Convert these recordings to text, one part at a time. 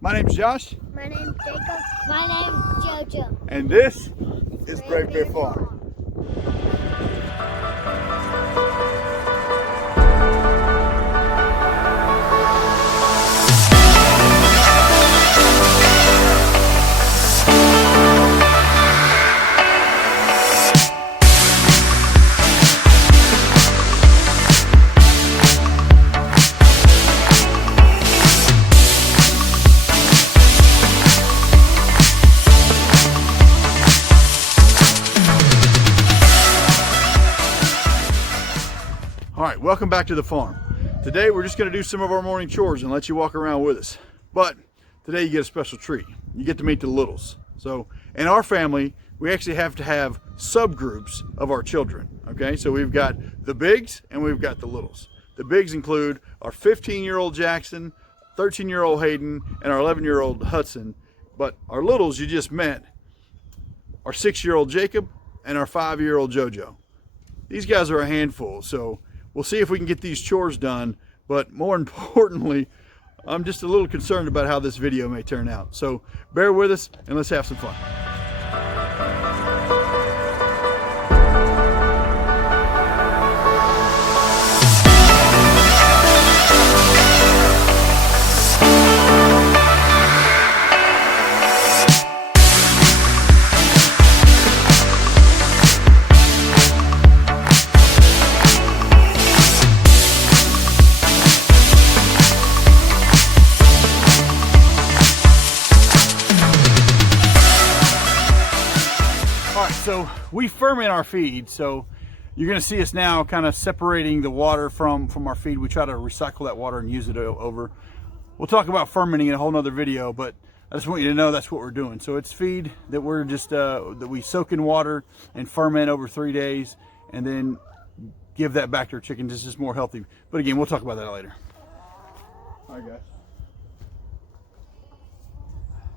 My name's Josh. My name's Jacob. My name's JoJo. And this is Brave Bear Farm. All right, welcome back to the farm. Today we're just going to do some of our morning chores and let you walk around with us. But today you get a special treat. You get to meet the littles. So in our family, we actually have to have subgroups of our children. Okay, so we've got the bigs and we've got the littles. The bigs include our 15-year-old Jackson, 13-year-old Hayden, and our 11-year-old Hudson. But our littles you just met, our 6-year-old Jacob and our 5-year-old JoJo. These guys are a handful, so we'll see if we can get these chores done, but more importantly, I'm just a little concerned about how this video may turn out. So bear with us and let's have some fun. So we ferment our feed, so you're going to see us now kind of separating the water from our feed. We try to recycle that water and use it over. We'll talk about fermenting in a whole nother video, but I just want you to know that's what we're doing. So it's feed that we're just that we soak in water and ferment over 3 days and then give that back to our chickens. It's just more healthy, but again, we'll talk about that later. All right, guys,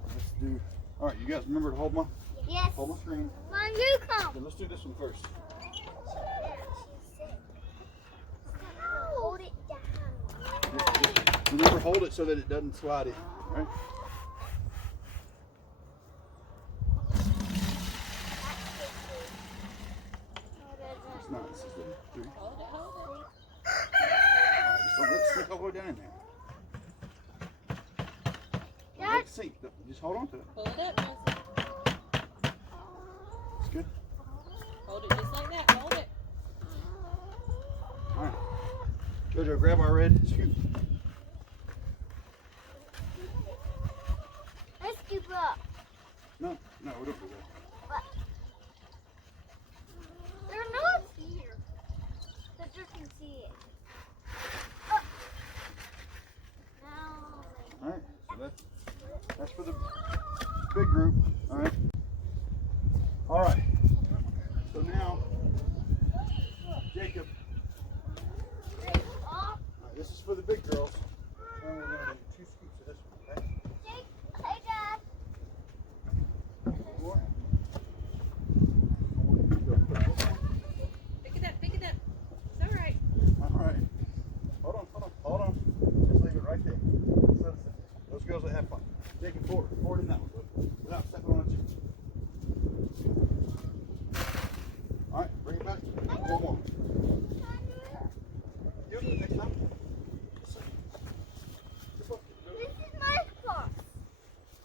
let's do. All right, you guys remember to hold my Yes. hold my screen. Mom, you come. Okay, let's do this one first. Hold it down. Remember, hold it so that it doesn't slide in, right? It's not, this is the 3. Hold it. All right, just don't let it sink all the way down in there. Don't let it sink, just hold on to it. Hold it up, Nancy. It's good. Hold it just like that. Hold it. All right. JoJo, grab our red scoop. Let's scoop up. No, we don't do that. What? They're not here. So you can see it. Now. All right, so that's for the big group. All right. All right. So now, Jacob. All right, this is for the big girls. And we're going to do 2 scoops of this one, okay? Hey, Dad. One more. Pick it up. Pick it up. It's all right. All right. Hold on. Just leave it right there. Just let it sit. Those girls that have fun. Jacob, forward in that one, without stepping on it. All right, bring it back. One more. You do it next time. This is my spot.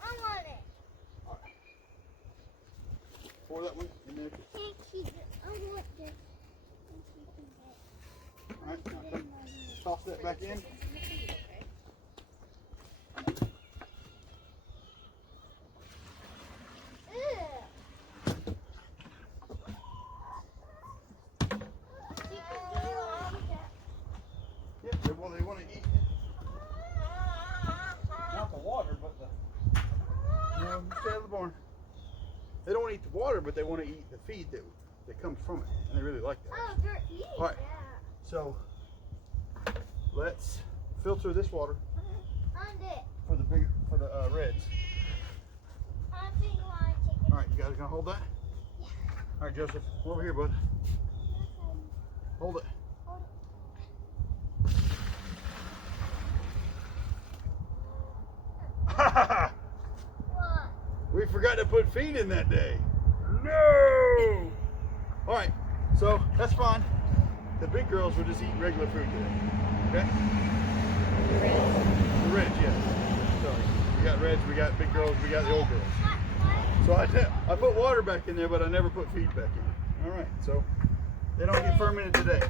I want it. All right. Pour that one in there. Can't keep it. I want this. All right, now come, toss that back in. Yeah, they want to eat. Not the water, but the. Stay out of the barn. They don't want to eat the water, but they want to eat the feed that comes from it, and they really like that. Oh, they're eating. All right. So let's filter this water for the reds. All right, you guys gonna hold that? Yeah. All right, Joseph, come over here, bud. Hold it. we forgot to put feed in that day. No! All right, so that's fine. The big girls will just eat regular food today, okay? The reds, yes. Sorry. We got reds, we got big girls, we got the old girls. So I put water back in there, but I never put feed back in. All right, so they don't get fermented today.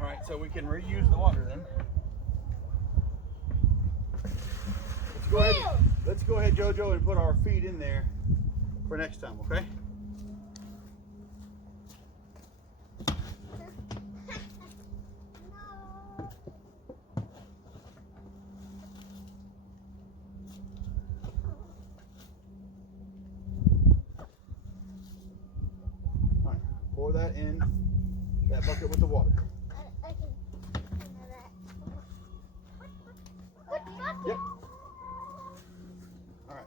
All right, so we can reuse the water then. Let's go ahead, JoJo, and put our feed in there for next time, okay? All right, pour that in that bucket with the water. Yep. All right.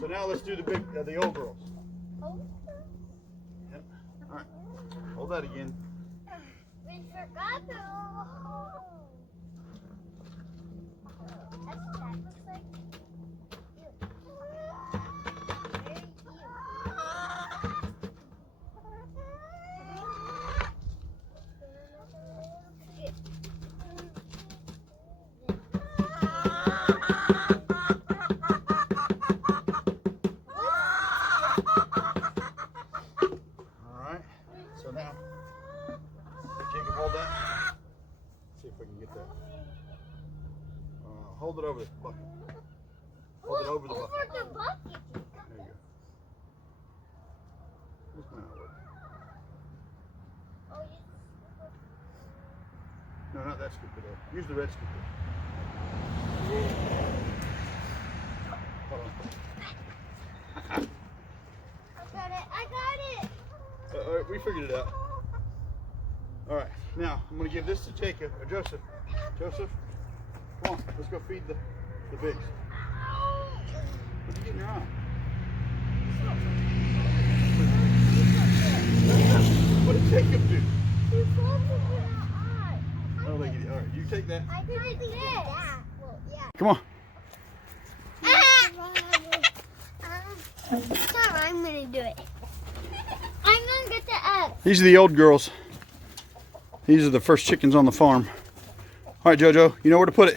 So now let's do the old girls. Yep. All right. Hold that again. We forgot to. That's what that looks like. Very cute. So now, Jacob, hold that. See if we can get that. Hold it over the bucket. Hold it over the bucket. Over the bucket. There you go. This might not work. Oh, No, not that scooper though. Use the red scooper. Hold on. I got it. All right, we figured it out. All right, now I'm going to give this to Jacob or Joseph. Joseph, come on, let's go feed the pigs. What are you getting your eye? What did Jacob do? He's focusing on eye. I don't think he did. All right, you take that. I did this. Well, yeah. Come on. Sorry, I'm gonna do it. I'm gonna get the eggs. These are the old girls. These are the first chickens on the farm. All right, JoJo, you know where to put it.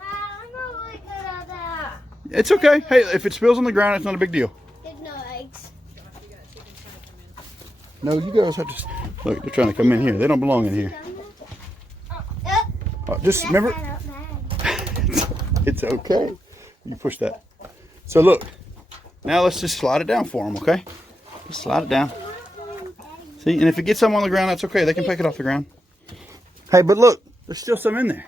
I'm not really good at that. It's okay. Hey, if it spills on the ground, it's not a big deal. There's no eggs. No, you guys have to. Look, they're trying to come in here. They don't belong in here. Just remember, it's okay. You push that. So look, now let's just slide it down for them, okay? Just slide it down. See, and if it gets some on the ground, that's okay. They can pick it off the ground. Hey, but look, there's still some in there.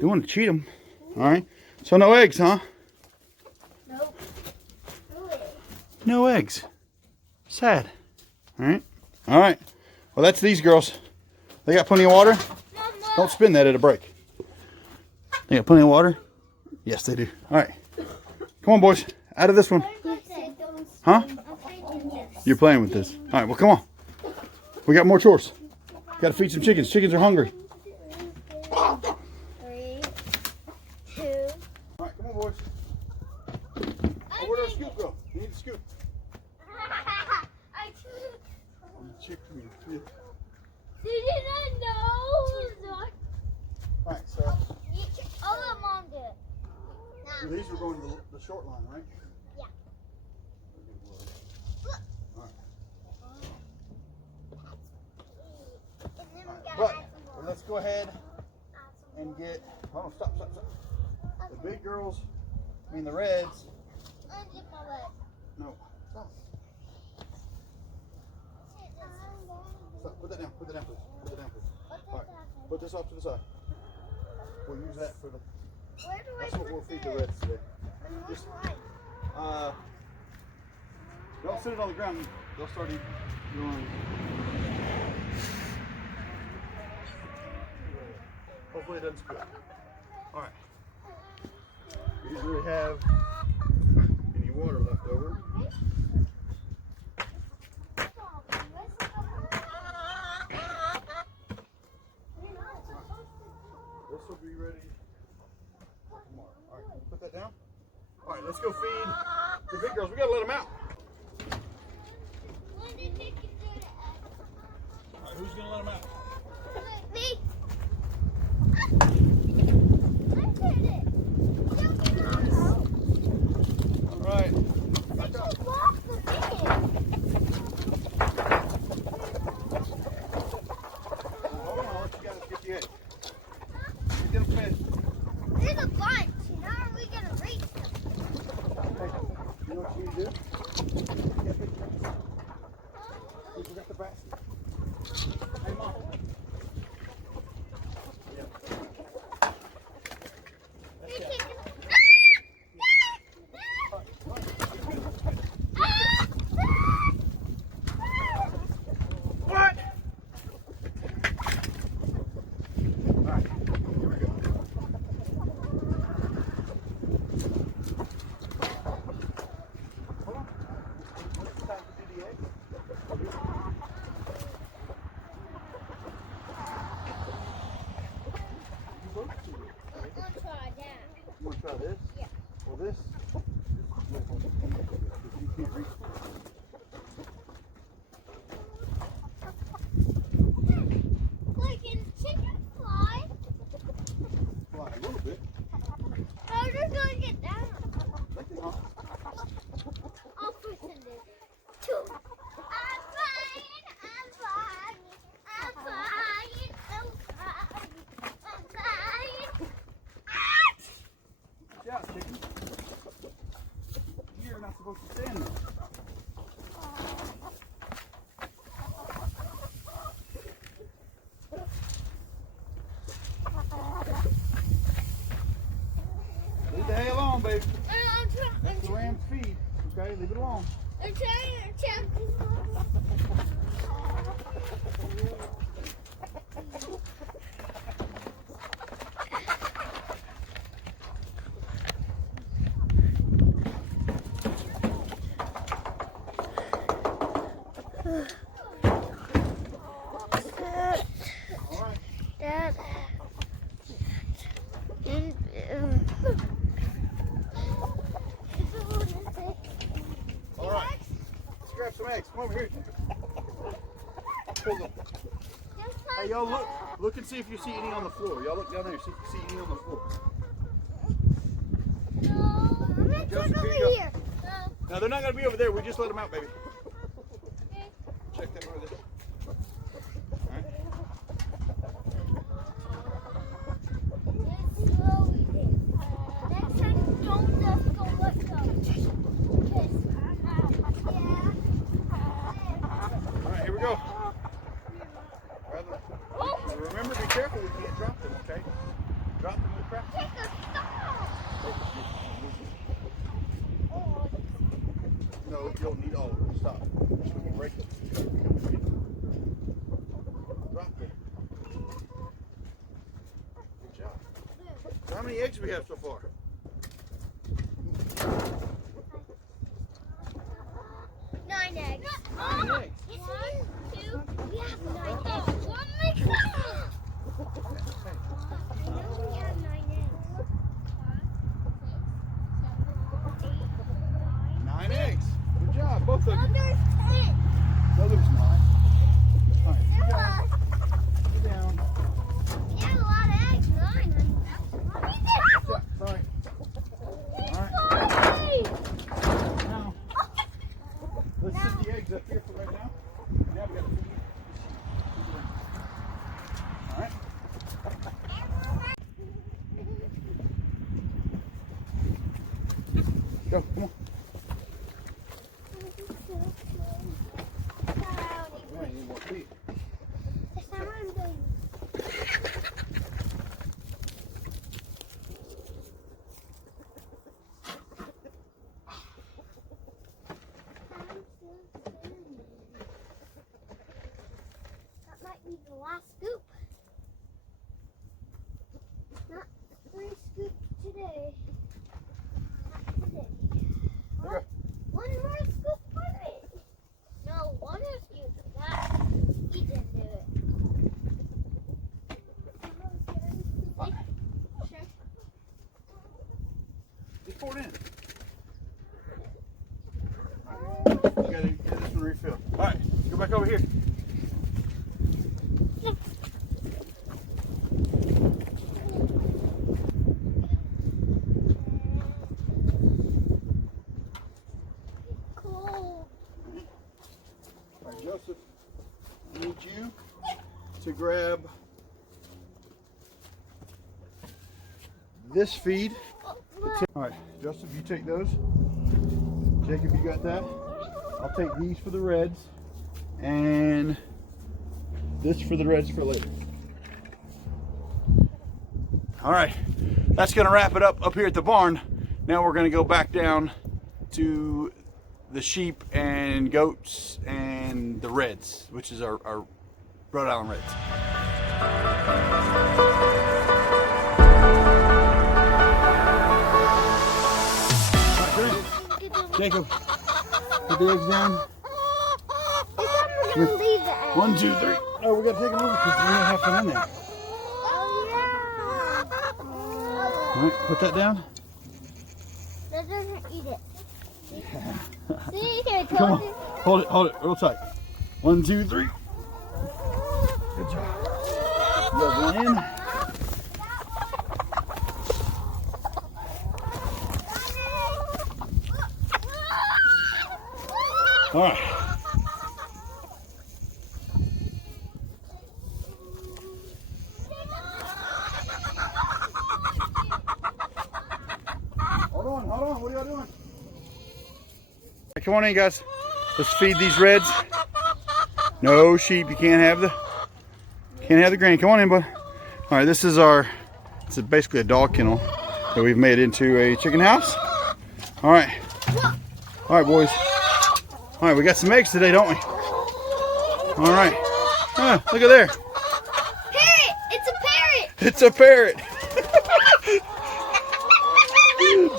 You want to cheat them, all right? So no eggs, huh? Nope. No eggs. Sad. All right. All right. Well, that's these girls. They got plenty of water. Don't spin that, it'll break. They got plenty of water? Yes, they do. All right. Come on, boys. Out of this one. Huh? You're playing with this. All right, well, come on. We got more chores. Got to feed some chickens. Chickens are hungry. 3, 2. All right, come on, boys. Oh, where'd our scoop go? You need the scoop. I didn't Chicken. know. All right, so I'll let Mom do it. these are going to the short line, right? Yeah. All right. And then we gotta But add some more. let's go ahead and get. Oh, stop. The big girls, the reds. Undip my leg. No. Stop. Stop. Put that down, please. All right. Put this off to the side. We'll use that for the. Where do I That's what put we'll feed this? the reds today. And which Just- one? Don't sit it on the ground. They'll start eating. Hopefully it doesn't spill. All right. We usually have any water left over. This will be ready that down. All right, let's go feed the big girls. We gotta let them out. When did they do that? All right, who's gonna let them out? Me. I did it. All right. They just walk the bed. Hold on, I'll let you guys get the egg. Get them fed. There's a bunch. How are we gonna reach them? Hey, you know what you need to do? We forgot the basket. Hey, Mom. They're taking- What? All right, here we go. Hold on. When it's time to do the egg. I'm gonna try that. You want to try this? Yeah. Or this? You can't reach it. Like in chicken fly. Fly a little bit. How are they gonna get down? Like it, huh? I'll push in there. Two. I'm flying, I'm flying, I'm flying, I'm flying, I'm flying. Ah! Good job, chicken. You're not supposed to stand there. Leave the hay alone, baby. I'm trying. That's the ram's feed. Okay, leave it alone. I'm trying to check. All right. Dad. And, All right. Let's grab some eggs. Come over here. Pull them. Hey, y'all look and see if you see any on the floor. Y'all look down there, see if you see any on the floor. No, I'm gonna Joseph, check here over you go. here. No, they're not gonna be over there. We just let them out, baby. Check them over there. All right. Next time, don't just go let go. All right, here we go. Remember, be careful. We can't drop them, okay? Drop them with crap. Take a stop. No, you don't need all of them. Stop. Just when you break them. Drop them. Good job. So how many eggs do we have so far? 9 eggs. 9 eggs. Yes, 1, 2, we have 9 eggs. One makes sense. I know we have 9 eggs. 9 eggs. Good job, both of Oh, you. there's 10. No, there's not. All right, There you guys, was. get down. We have a lot of eggs. 9. Watch out. Sorry. Now, let's set the eggs up here for right now. Now we got to feed them. All right. Go, come on. Yeah, you need more feed. That might be the last scoop. Not 3 scoops today. Not today. Okay. One more scoop for me. No, one more scoop for that. He didn't do it. pour it in. Right. You gotta get this one refilled. All right, go back over here. Cool. All right, Joseph, I need you to grab this feed. All right, Joseph, you take those. Jacob, you got that. I'll take these for the reds, and this for the reds for later. All right, that's gonna wrap it up here at the barn. Now we're gonna go back down to the sheep and goats and the reds, which is our Rhode Island Reds. Jacob, put the eggs down. We're gonna leave the egg. 1, 2, 3. No, we gotta take them over because we don't have them in there. Oh yeah. All right, put that down. That doesn't eat it. See, here, Come on, hold it real tight. 1, 2, 3. Good job. You got one in. All right. Hold on. What are y'all doing? Come on in, guys. Let's feed these reds. No sheep. You can't have the grain. Come on in, bud. All right, this is basically a dog kennel that we've made into a chicken house. All right, boys. All right, we got some eggs today, don't we? All right. Look at there. Parrot! It's a parrot! It's a parrot.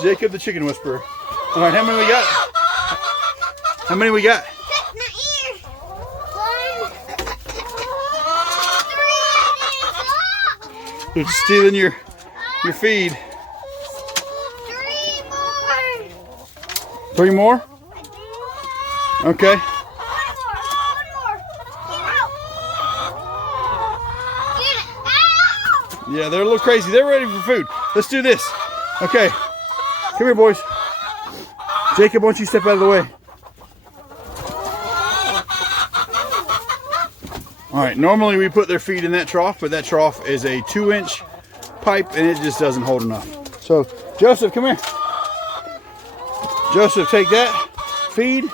Jacob the chicken whisperer. All right, how many we got? How many we got? Check my ear! 1, 2, 3. They're stealing your feed. 3 more! 3 more? Okay. One more! Get out! Yeah, they're a little crazy. They're ready for food. Let's do this. Okay. Come here, boys. Jacob, why don't you step out of the way? All right, normally we put their feed in that trough, but that trough is a 2-inch pipe and it just doesn't hold enough. So, Joseph, come here. Joseph, take that feed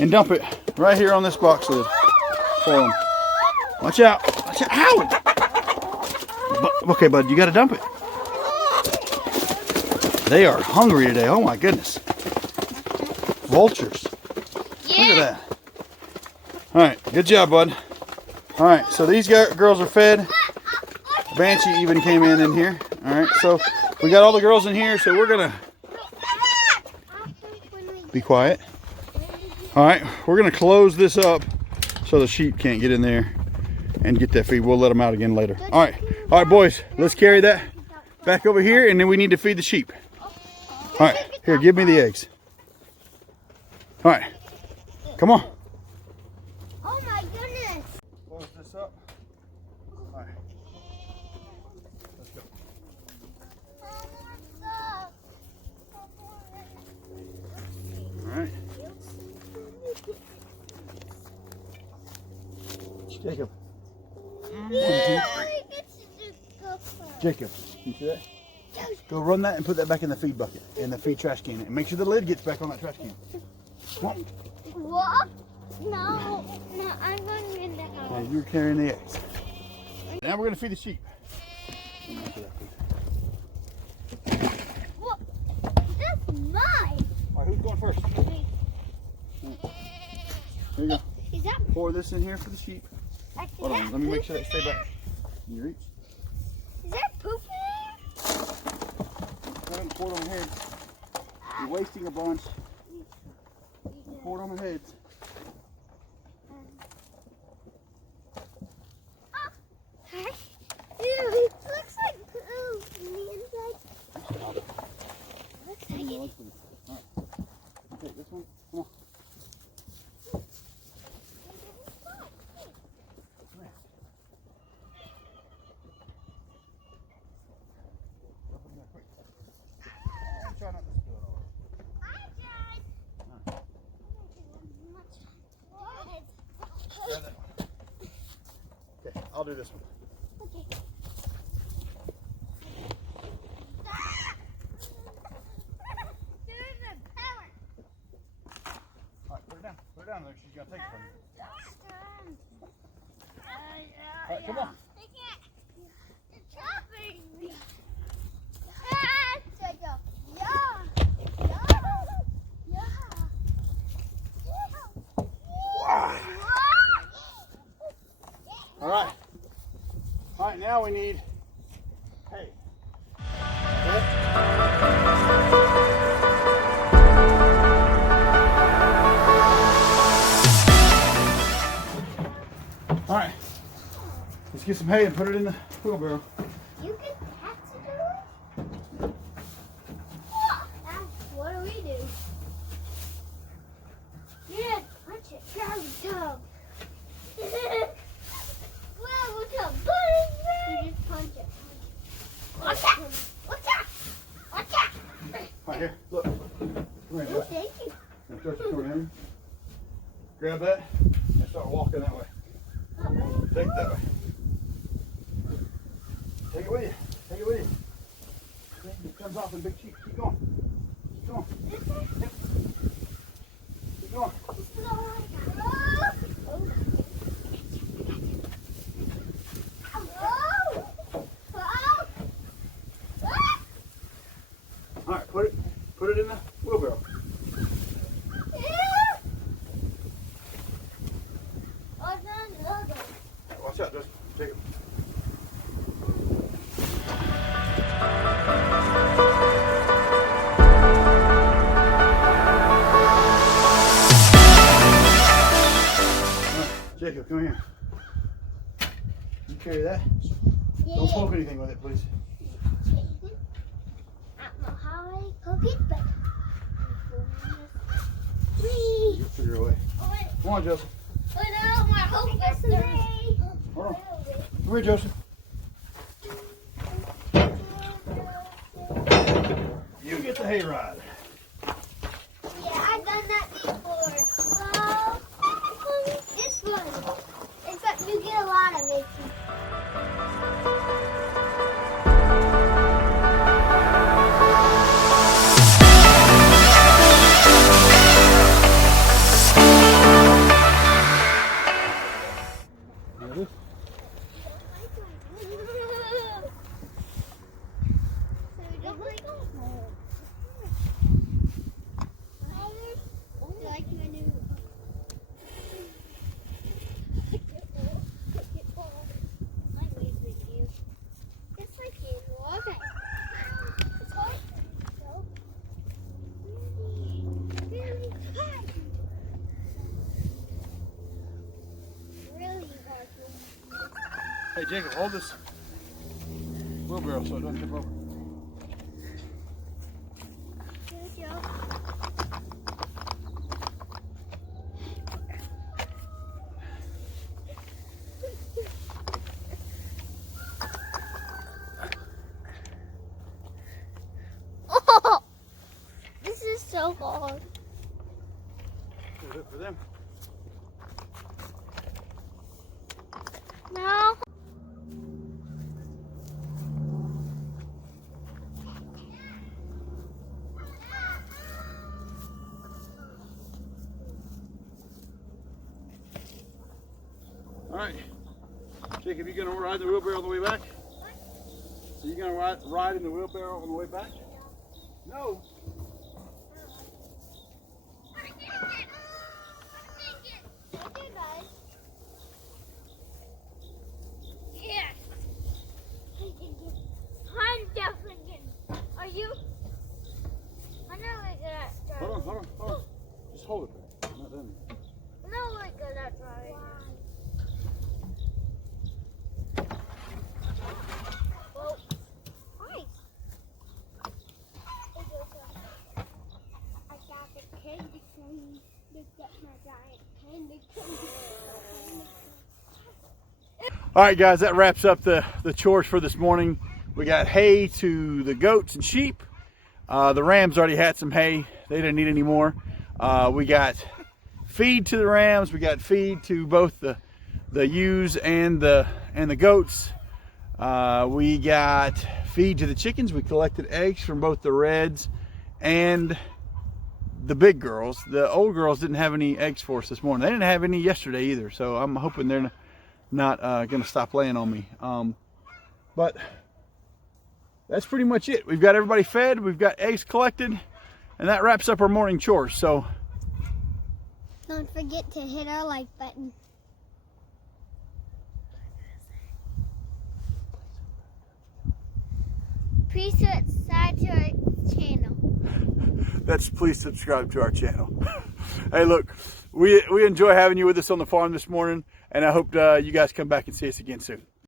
and dump it right here on this box lid for them. Watch out. Watch out. Ow! Okay, bud, you got to dump it. They are hungry today. Oh, my goodness. Vultures. Yeah. Look at that. All right, good job, bud. All right, so these girls are fed. Banshee even came in here. All right, so we got all the girls in here, so we're going to be quiet. All right, we're going to close this up so the sheep can't get in there and get that feed. We'll let them out again later. All right, boys, let's carry that back over here, and then we need to feed the sheep. All right, here, give me the eggs. All right, come on. Oh my goodness! Close this up. All right, let's go. All right. Jacob. 1, 2, 3. Jacob, you see that? Go run that and put that back in the feed bucket, in the feed trash can. And make sure the lid gets back on that trash can. Come on. What? No, I'm going to get that Yeah, out. you're carrying the eggs. Now we're going to feed the sheep. What? That's mine. All right, who's going first? Here you go. Is that? Pour this in here for the sheep. Hold on, let me make sure they stay back. Can you reach? Is that poop in Go ahead and pour it on their heads. You're wasting a bunch. Pour it on their heads. Ew, it looks like poop on the inside. Looks like it. do this one. Okay. There's a power. All right, put it down. Put it down there. She's gonna take it from you. All right, come on. I can't. It's chopping me. Ah, Jacob. Yeah. All right. All right, now we need hay. Okay. All right. Let's get some hay and put it in the wheelbarrow. You can have to do it? What do we do? Yeah, punch it. Grab the tub. Grab the tub. You just punch it. Watch out! Watch out! Watch out! Right here, look. Come here, Oh, Justin. thank you. Now start your corner here. Grab that and start walking that way. Take it that way. Take it with you. Take it with you. See, it comes off in big cheeks. Keep going. Keep going. Yep. Keep going. All right, put it in the wheelbarrow. Watch out, Justin. Take it. Jacob, come here. You carry that. Don't poke anything with it, please. I don't know how I cook it, but You'll figure a way. Come on, Joseph. my hope is three. Hold on. Come here, Joseph. You get the hay ride. Yeah, I've done that before. Well, it's fun. Except you get a lot of it. Hey, Jacob, hold this wheelbarrow so it doesn't tip over. Oh, this is so hard. Do it for them. No. All right. Jacob, you gonna ride the wheelbarrow on the way back? So you gonna ride in the wheelbarrow on the way back? No. Yes. I'm definitely getting. Are you? I'm not really good at driving. Hold on. Just hold it there. Not done yet. I'm not really good at driving. Well, hi. I got the candy cane. Look at my giant candy cane. All right, guys, that wraps up the chores for this morning. We got hay to the goats and sheep. The rams already had some hay. They didn't need any more. We got feed to the rams. We got feed to both the ewes and the and the goats. We got feed to the chickens. We collected eggs from both the reds and the big girls. The old girls didn't have any eggs for us this morning. They didn't have any yesterday either, so I'm hoping they're not going to stop laying on me. But that's pretty much it. We've got everybody fed, we've got eggs collected, and that wraps up our morning chores. So don't forget to hit our like button. Please subscribe to our channel. that's please subscribe to our channel. Hey, look, we enjoy having you with us on the farm this morning, and I hope you guys come back and see us again soon.